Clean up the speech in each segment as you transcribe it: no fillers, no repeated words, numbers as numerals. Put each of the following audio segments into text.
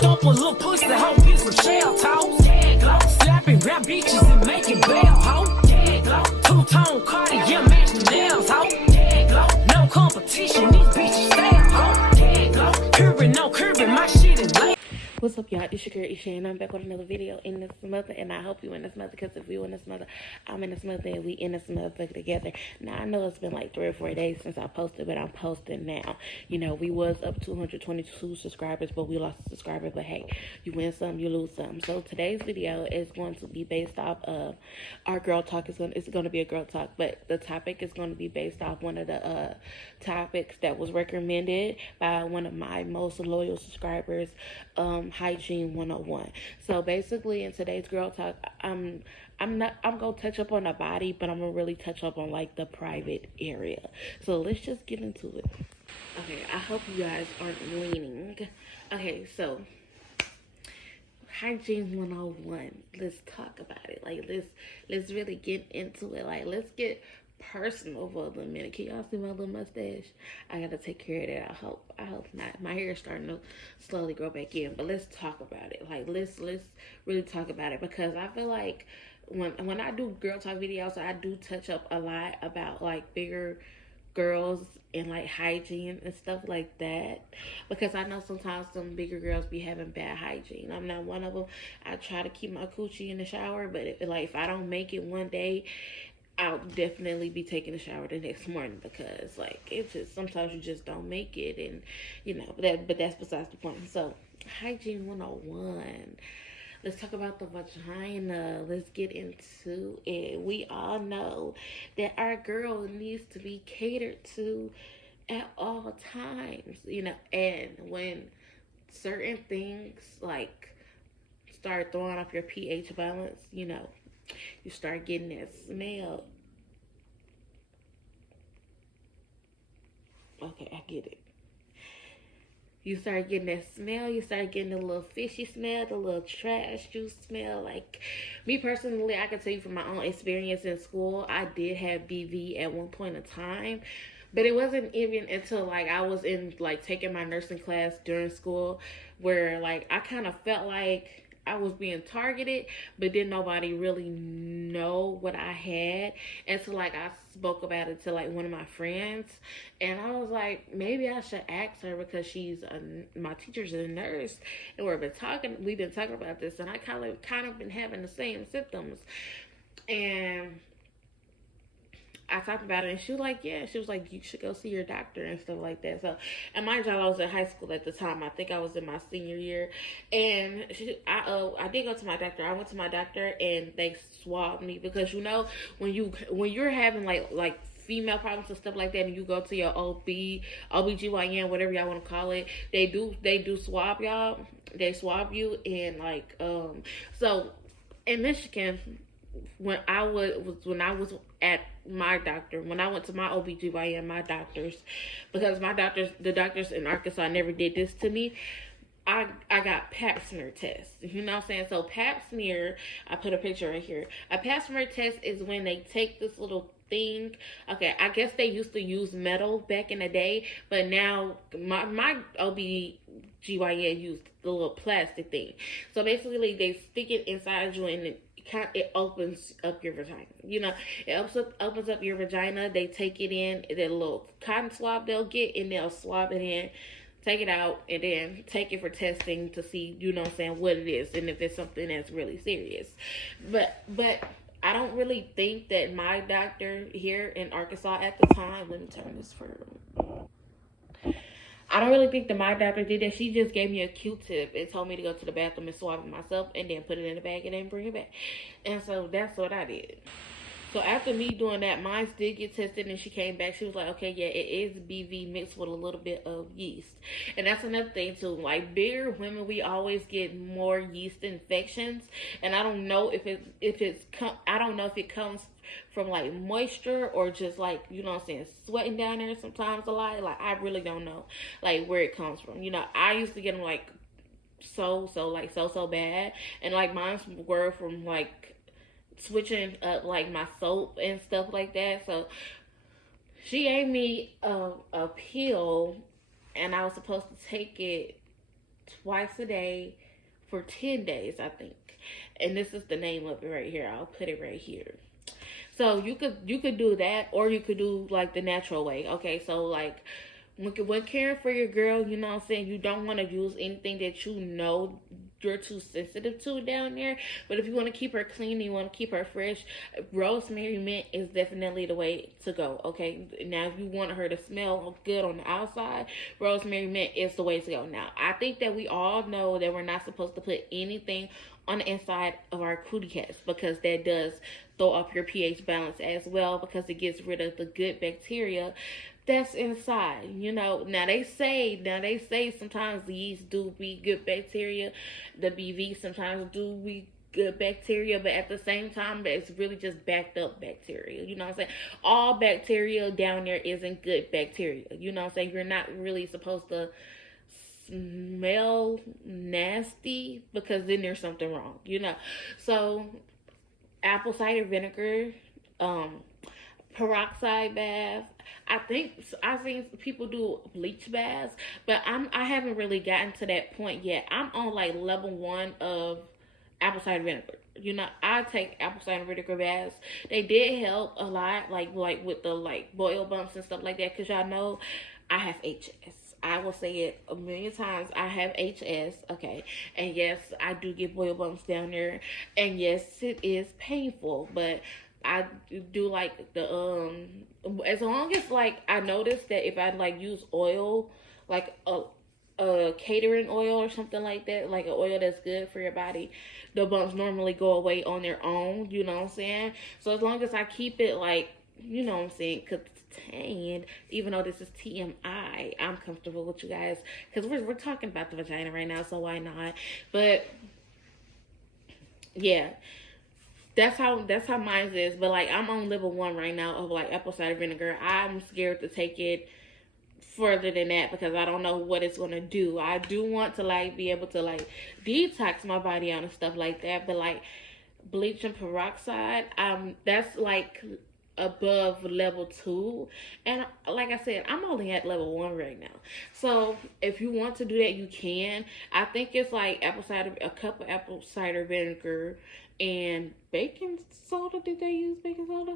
Bump a little pussy, hoe, get some shell toss. Slapping rap bitches and making bail, hoe. Two-tone Cartier, match the nails, hoe. No competition, these bitches fail, hoe. Curbing, no curbing, my shit is late. What's up, y'all? It's your girl, Hygiene, and I'm back with another video in this mother, and I hope you in this mother, because if you in this mother, I'm in this mother, and we in this motherfucker together. Now, I know it's been like 3 or 4 days since I posted, but I'm posting now. You know, we was up 222 subscribers, but we lost a subscriber, but hey, you win some, you lose some. So today's video is going to be based off of our girl talk. It's going to be a girl talk, but the topic is going to be based off one of the topics that was recommended by one of my most loyal subscribers, Hygiene 101. So basically in today's girl talk, I'm gonna touch up on the body, but I'm gonna really touch up on like the private area. So let's just get into it. Okay, I hope you guys aren't leaning. Okay, so Hygiene 101. Let's talk about it. Like let's really get into it. Like let's get personal for a minute. Can y'all see my little mustache? I gotta take care of that. I hope not. My hair is starting to slowly grow back in, but let's talk about it. Like let's really talk about it, because I feel like when I do girl talk videos, I do touch up a lot about like bigger girls and like hygiene and stuff like that, because I know sometimes some bigger girls be having bad hygiene. I'm not one of them. I try to keep my coochie in the shower, but if I don't make it one day, I'll definitely be taking a shower the next morning, because like it's just sometimes you just don't make it, and you know, but that's besides the point. So Hygiene 101. Let's talk about the vagina. Let's get into it. We all know that our girl needs to be catered to at all times, you know, and when certain things like start throwing off your pH balance, you know, you start getting that smell. Okay, I get it. You start getting that smell. You start getting the little fishy smell, the little trash juice smell. Like me personally, I can tell you from my own experience in school, I did have BV at one point in time. But it wasn't even until like I was in like taking my nursing class during school where like I kind of felt like I was being targeted, but didn't nobody really know what I had. And so like I spoke about it to like one of my friends, and I was like, maybe I should ask her, because my teacher's a nurse, and we've been talking about this, and I kind of been having the same symptoms. And I talked about it, and she was like, yeah. She was like, you should go see your doctor and stuff like that. So, and mind you, I was in high school at the time. I think I was in my senior year, and I did go to my doctor. I went to my doctor, and they swabbed me, because you know when you're having like female problems and stuff like that, and you go to your OBGYN, whatever y'all want to call it, they do swab y'all. They swab you, and like so in Michigan, when I was at my doctor, when I went to my OBGYN, my doctors, because the doctors in Arkansas never did this to me, I got pap smear tests. You know what I'm saying? So pap smear, I put a picture right here. A pap smear test is when they take this little thing. Okay, I guess they used to use metal back in the day, but now my OBGYN used the little plastic thing. So basically they stick it inside you, and it opens up your vagina. You know, it opens up your vagina. They take it in, that little cotton swab they'll get, and they'll swab it in, take it out, and then take it for testing to see, you know what I'm saying, what it is, and if it's something that's really serious. But I don't really think that my doctor here in Arkansas at the time, let me turn this for, I don't really think that my doctor did that. She just gave me a Q-tip and told me to go to the bathroom and swab it myself, and then put it in the bag and then bring it back. And so that's what I did. So after me doing that, mine did get tested, and she came back. She was like, okay, yeah, it is BV mixed with a little bit of yeast. And that's another thing too. Like bigger women, we always get more yeast infections, and I don't know if it comes from like moisture or just like, you know what I'm saying, sweating down there sometimes a lot. Like I really don't know like where it comes from. You know, I used to get them like so bad, and like mine were from like switching up like my soap and stuff like that. So she gave me a pill, and I was supposed to take it twice a day for 10 days, I think. And this is the name of it right here. I'll put it right here. So you could do that, or you could do like the natural way. Okay, so like when caring for your girl, you know what I'm saying, you don't want to use anything that you know you're too sensitive to down there. But if you want to keep her clean, you want to keep her fresh, rosemary mint is definitely the way to go. Okay, now if you want her to smell good on the outside, rosemary mint is the way to go. Now I think that we all know that we're not supposed to put anything on the inside of our cootie cats, because that does throw up your pH balance as well, because it gets rid of the good bacteria that's inside. You know, now they say sometimes the yeast do be good bacteria, the BV sometimes do be good bacteria, but at the same time it's really just backed up bacteria. You know what I'm saying? All bacteria down there isn't good bacteria. You know what I'm saying? You're not really supposed to smell nasty, because then there's something wrong, you know. So apple cider vinegar, peroxide bath. I've seen people do bleach baths, but I haven't really gotten to that point yet. I'm on like level 1 of apple cider vinegar. You know, I take apple cider vinegar baths. They did help a lot, like with the like boil bumps and stuff like that, because y'all know I have HS. I will say it a million times. I have HS, okay, and yes, I do get boil bumps down there, and yes, it is painful, but I do like the as long as like I notice that if I like use oil, like a catering oil or something like that, like an oil that's good for your body, the bumps normally go away on their own. You know what I'm saying? So as long as I keep it like, you know what I'm saying, contained, even though this is TMI, I'm comfortable with you guys, because we're talking about the vagina right now, so why not? But yeah, that's how mine is. But like I'm on level 1 right now of like apple cider vinegar. I'm scared to take it further than that, because I don't know what it's gonna do. I do want to like be able to like detox my body out and stuff like that, but like bleach and peroxide, that's like above level 2, and like I said, I'm only at level 1 right now. So if you want to do that, you can. I think it's like a cup of apple cider vinegar and baking soda. Did they use baking soda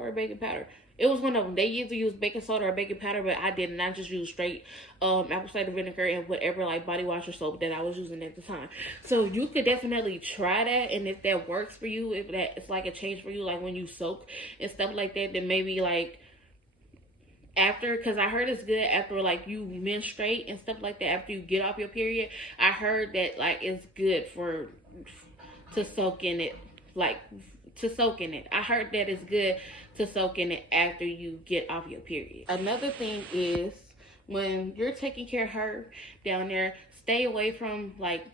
or baking powder? It was one of them. They either use baking soda or baking powder, but I didn't. I just used straight apple cider vinegar and whatever like body wash or soap that I was using at the time. So you could definitely try that, and if that works for you, if that it's like a change for you, like when you soak and stuff like that, then maybe like after, because I heard it's good after like you menstruate and stuff like that, after you get off your period. I heard that like it's good to soak in it, like to soak in it. I heard that it's good to soak in it after you get off your period. Another thing is, when you're taking care of her down there, stay away from like,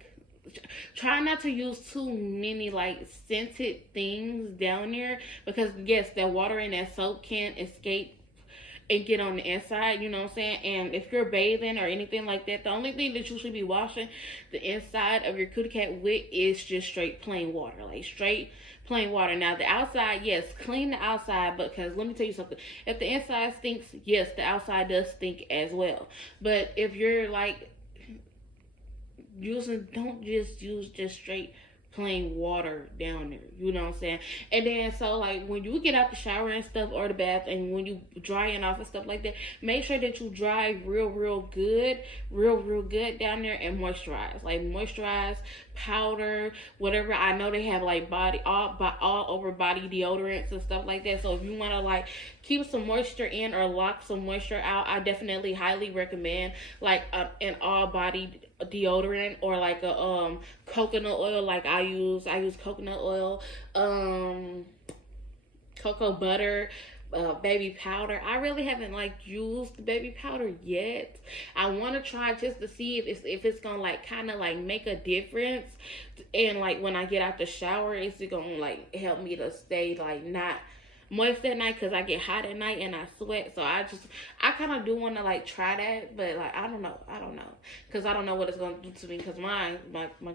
try not to use too many like scented things down there, because yes, that water and that soap can escape and get on the inside, you know what I'm saying? And if you're bathing or anything like that, the only thing that you should be washing the inside of your cootie cat with is just straight plain water, like straight plain water. Now the outside, yes, clean the outside, because let me tell you something, if the inside stinks, yes, the outside does stink as well. But if you're like don't just use just straight plain water down there, you know what I'm saying? And then so like when you get out the shower and stuff, or the bath, and when you drying off and stuff like that, make sure that you dry real good down there, and moisturize, powder, whatever. I know they have like all over body deodorants and stuff like that, so if you want to like keep some moisture in or lock some moisture out, I definitely highly recommend like an all body deodorant, or like a coconut oil. Like I use coconut oil, cocoa butter, baby powder. I really haven't like used baby powder yet. I want to try just to see if it's gonna like kind of like make a difference, and like when I get out the shower, is it gonna like help me to stay like not moist at night, because I get hot at night and I sweat. So I kind of do want to like try that, but like I don't know, because I don't know what it's gonna do to me, because my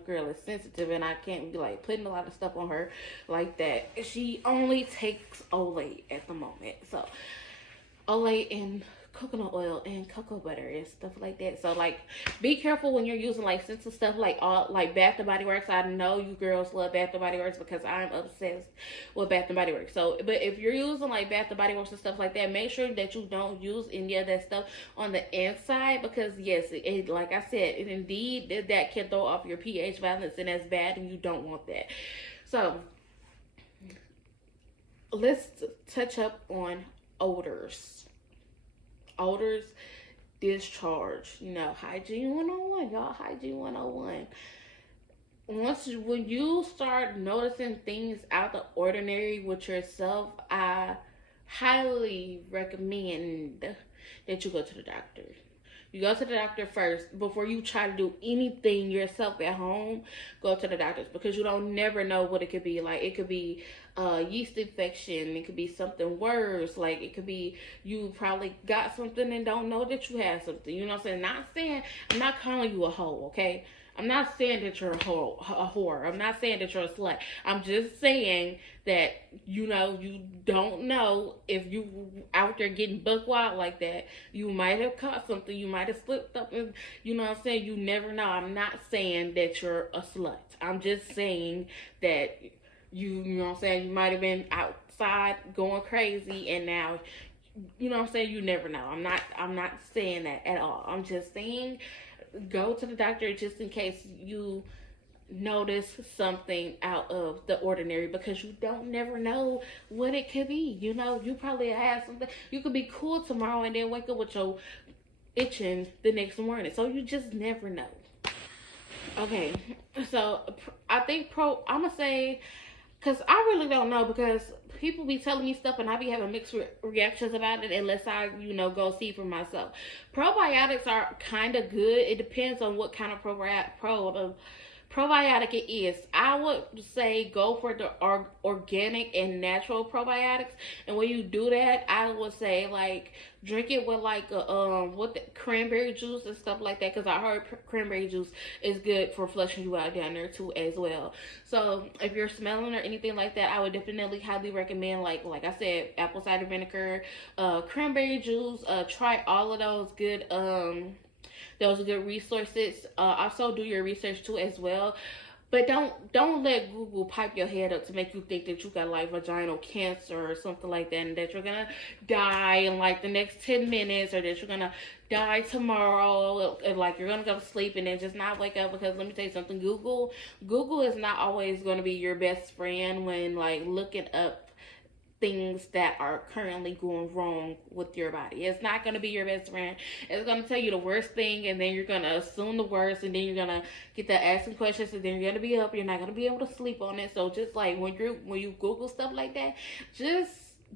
girl is sensitive, and I can't be like putting a lot of stuff on her like that. She only takes Olay at the moment, so Olay and coconut oil and cocoa butter and stuff like that. So like, be careful when you're using like sensitive stuff like all like Bath and Body Works. I know you girls love Bath and Body Works because I'm obsessed with Bath and Body Works. So, but if you're using like Bath and Body Works and stuff like that, make sure that you don't use any of that stuff on the inside, because yes, like I said, it indeed that can throw off your pH balance, and that's bad, and you don't want that. So let's touch up on odors. Odors, discharge, hygiene 101, y'all. Hygiene 101. When you start noticing things out of the ordinary with yourself, I highly recommend that you go to the doctor. You go to the doctor first before you try to do anything yourself at home. Go to the doctors, because you don't never know what it could be. Like, it could be yeast infection. It could be something worse. Like, it could be you probably got something and don't know that you have something. You know what I'm saying? I'm not calling you a hoe, okay? I'm not saying that you're a whore. I'm not saying that you're a slut. I'm just saying that, you don't know if you out there getting buck wild like that. You might have caught something. You might have slipped up. And, you know what I'm saying? You never know. I'm not saying that you're a slut. I'm just saying that you know what I'm saying? You might have been outside going crazy, and now, you know what I'm saying? You never know. I'm not saying that at all. I'm just saying, go to the doctor just in case you notice something out of the ordinary, because you don't never know what it could be. You probably have something. You could be cool tomorrow and then wake up with your itching the next morning. So you just never know. Okay, so I think I'm gonna say, because I really don't know, because people be telling me stuff and I be having mixed reactions about it unless I, go see for myself. Probiotics are kind of good. It depends on what kind of probiotic it is. I would say go for the organic and natural probiotics. And when you do that, I would say like drink it with like cranberry juice and stuff like that, because I heard cranberry juice is good for flushing you out down there too as well. So if you're smelling or anything like that, I would definitely highly recommend like I said, apple cider vinegar, cranberry juice. Try all of those good those are good resources. Also do your research too as well. But don't let Google pipe your head up to make you think that you got like vaginal cancer or something like that, and that you're gonna die in like the next 10 minutes, or that you're gonna die tomorrow, and like you're gonna go to sleep and then just not wake up. Because let me tell you something, Google is not always gonna be your best friend when like looking up things that are currently going wrong with your body. It's not going to be your best friend. It's going to tell you the worst thing, and then you're going to assume the worst, and then you're going to get to asking questions, and then you're going to be up. You're not going to be able to sleep on it. So just like when you Google stuff like that, just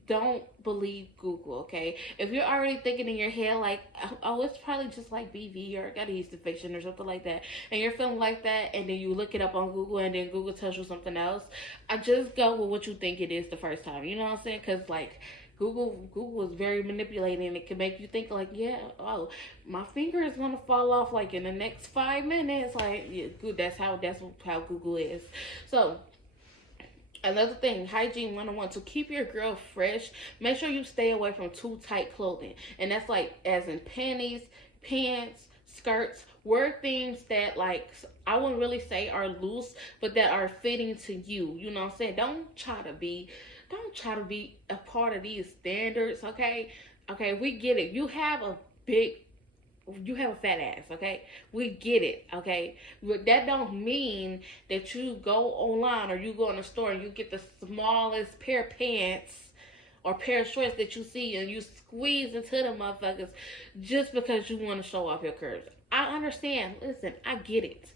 don't believe Google, okay? If you're already thinking in your head like, oh, it's probably just like BV or got a yeast infection or something like that, and you're feeling like that, and then you look it up on Google, and then Google tells you something else, I just go with what you think it is the first time. You know what I'm saying? Because like Google is very manipulating. It can make you think like, yeah, oh, my finger is gonna fall off like in the next 5 minutes. Like, yeah, that's how Google is. So another thing, hygiene 101, to keep your girl fresh, make sure you stay away from too tight clothing. And that's like as in panties, pants, skirts. Wear things that like, I wouldn't really say are loose, but that are fitting to you. You know what I'm saying? Don't try to be a part of these standards, okay? Okay, we get it. You have a fat ass, okay? We get it, okay? But that don't mean that you go online or you go in the store and you get the smallest pair of pants or pair of shorts that you see and you squeeze into them motherfuckers just because you want to show off your curves. I understand. Listen, I get it.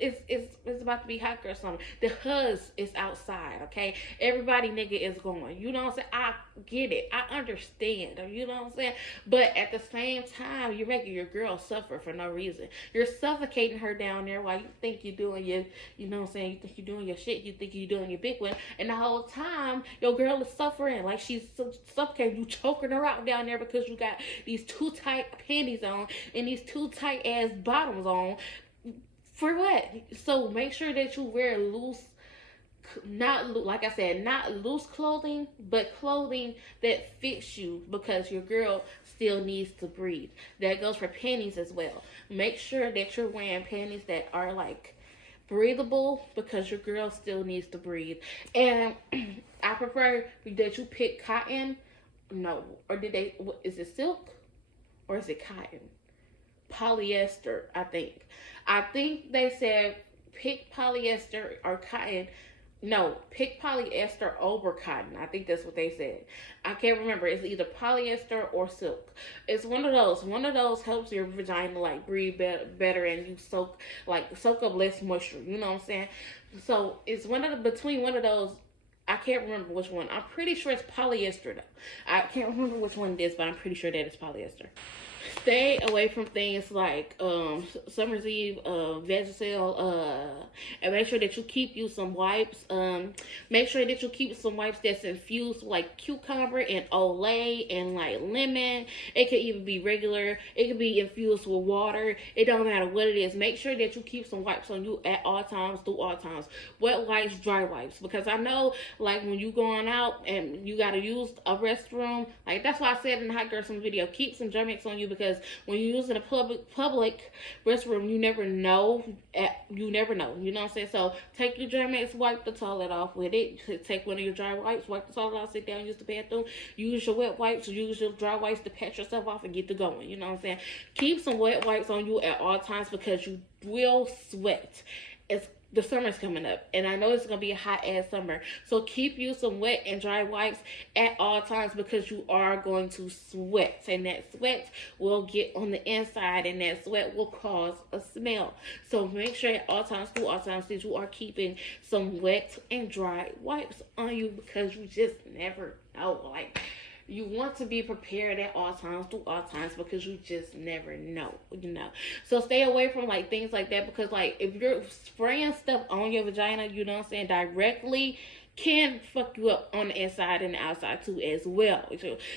It's about to be hot girl summer. The huzz is outside, okay? Everybody nigga is going. You know what I'm saying? I get it. I understand. You know what I'm saying? But at the same time, you're making your girl suffer for no reason. You're suffocating her down there while you think you're doing your, you know what I'm saying? You think you're doing your shit. You think you're doing your big one. And the whole time, your girl is suffering. Like she's suffocating. You choking her out down there because you got these too tight panties on and these too tight ass bottoms on. For what? So make sure that you wear loose not like I said, not loose clothing, but clothing that fits you because your girl still needs to breathe. That goes for panties as well. Make sure that you're wearing panties that are like breathable because your girl still needs to breathe. And I prefer that you pick cotton. No, or did they? Is it silk or is it cotton? Polyester, I think. I think they said pick polyester or cotton. No, pick polyester over cotton. I think that's what they said. I can't remember. It's either polyester or silk. It's one of those. One of those helps your vagina like breathe better and you soak up less moisture. You know what I'm saying? So it's one of the between one of those. I can't remember which one. I'm pretty sure it's polyester though. I can't remember which one it is, but I'm pretty sure that it's polyester. Stay away from things like Summer's Eve, Vagisil, and make sure that you keep you some wipes. Make sure that you keep some wipes that's infused with, like cucumber and Olay and like lemon. It could even be regular. It could be infused with water. It don't matter what it is. Make sure that you keep some wipes on you at all times, through all times. Wet wipes, dry wipes. Because I know like when you going out and you gotta use a restroom, like that's why I said in the Hot Girl Summer video, keep some Germ-X on you because when you're using a public restroom, you never know. You know what I'm saying? So take your Germ-X, wipe the toilet off with it. Take one of your dry wipes, wipe the toilet off, sit down, use the bathroom. Use your wet wipes, use your dry wipes to pat yourself off and get to going. You know what I'm saying? Keep some wet wipes on you at all times because you will sweat. The summer's coming up, and I know it's going to be a hot ass summer. So keep you some wet and dry wipes at all times because you are going to sweat. And that sweat will get on the inside, and that sweat will cause a smell. So make sure at all times, through all times, that you are keeping some wet and dry wipes on you because you just never know. Like, you want to be prepared at all times, through all times, because you just never know, you know. So stay away from like things like that because like if you're spraying stuff on your vagina, you know what I'm saying, directly can fuck you up on the inside and the outside too as well.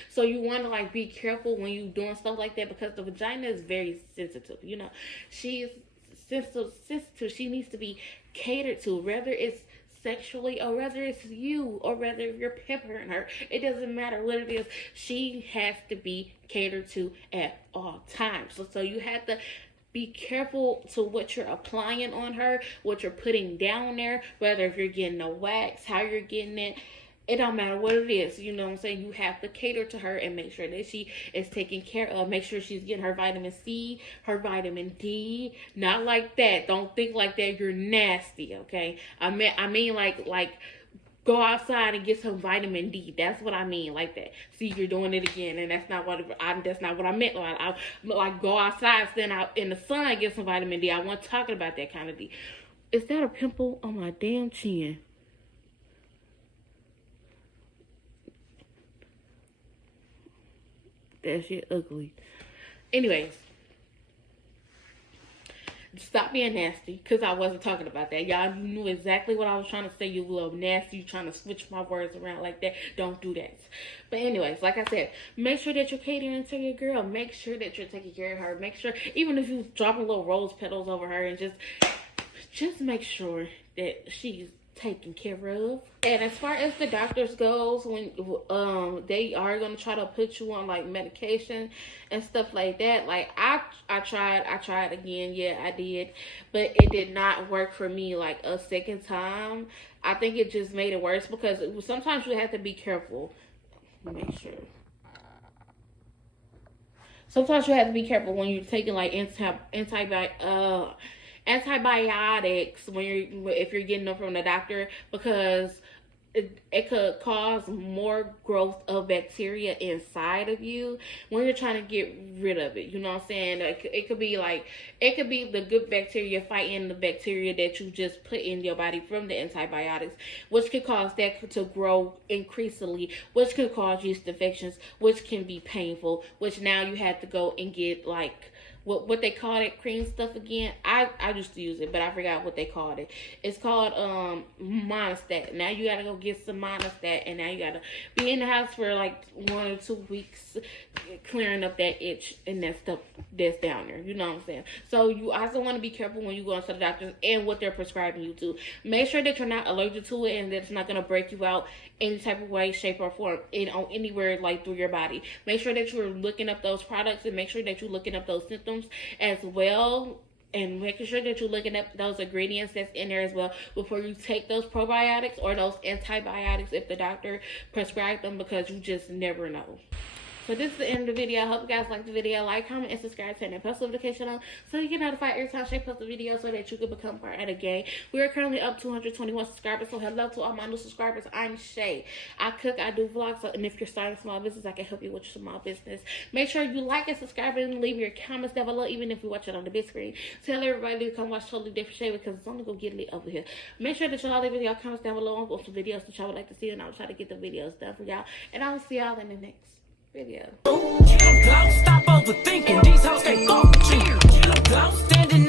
So you want to like be careful when you doing stuff like that because the vagina is very sensitive, you know. She's sensitive. She needs to be catered to, whether it's sexually or whether it's you or whether you're pampering her. It doesn't matter what it is. She has to be catered to at all times. So you have to be careful to what you're applying on her, what you're putting down there, whether if you're getting a wax, how you're getting it. It don't matter what it is, you know what I'm saying? You have to cater to her and make sure that she is taken care of. Make sure she's getting her vitamin C, her vitamin D. Not like that. Don't think like that. You're nasty, okay? I mean like go outside and get some vitamin D. That's what I mean, like that. See, you're doing it again, and that's not what I meant. Like go outside, stand out in the sun, get some vitamin D. I wasn't talking about that kind of D. Is that a pimple on my damn chin? That shit ugly. Anyways, stop being nasty, because I wasn't talking about that. Y'all knew exactly what I was trying to say. You little nasty. You trying to switch my words around like that. Don't do that. But anyways, like I said, make sure that you're catering to your girl. Make sure that you're taking care of her. Make sure, even if you dropping little rose petals over her, and just make sure that she's taken care of. And as far as the doctors goes, when they are gonna try to put you on like medication and stuff like that, like I tried again. Yeah, I did, but it did not work for me like a second time. I think it just made it worse because sometimes you have to be careful. Make sure. Sometimes you have to be careful when you're taking like antibiotics if you're getting them from the doctor, because it could cause more growth of bacteria inside of you when you're trying to get rid of it. You know what I'm saying? It could be the good bacteria fighting the bacteria that you just put in your body from the antibiotics, which could cause that to grow increasingly, which could cause yeast infections, which can be painful, which now you have to go and get like what they call that cream stuff again. I used to use it, but I forgot what they called it. It's called Monostat. Now you gotta go get some Monostat, and now you gotta be in the house for like 1 or 2 weeks, clearing up that itch and that stuff that's down there. You know what I'm saying? So you also want to be careful when you go into the doctors and what they're prescribing you to. Make sure that you're not allergic to it and that it's not gonna break you out any type of way, shape, or form on anywhere like through your body. Make sure that you're looking up those products and make sure that you're looking up those symptoms as well, and making sure that you're looking up those ingredients that's in there as well before you take those probiotics or those antibiotics if the doctor prescribed them, because you just never know. So this is the end of the video. I hope you guys liked the video. Like, comment, and subscribe, turn that post notification on so you get notified every time Shay posts a video so that you can become part of the gang. We are currently up 221 subscribers, so hello to all my new subscribers. I'm Shay. I cook, I do vlogs, and if you're starting a small business, I can help you with your small business. Make sure you like and subscribe and leave your comments down below, even if you watch it on the big screen. Tell everybody to come watch Totally Different Shay because it's only going to get lit over here. Make sure that y'all leave your comments down below on some videos that y'all would like to see, and I'll try to get the videos done for y'all. And I will see y'all in the next video. Stop overthinking, these hoes can't go. Standing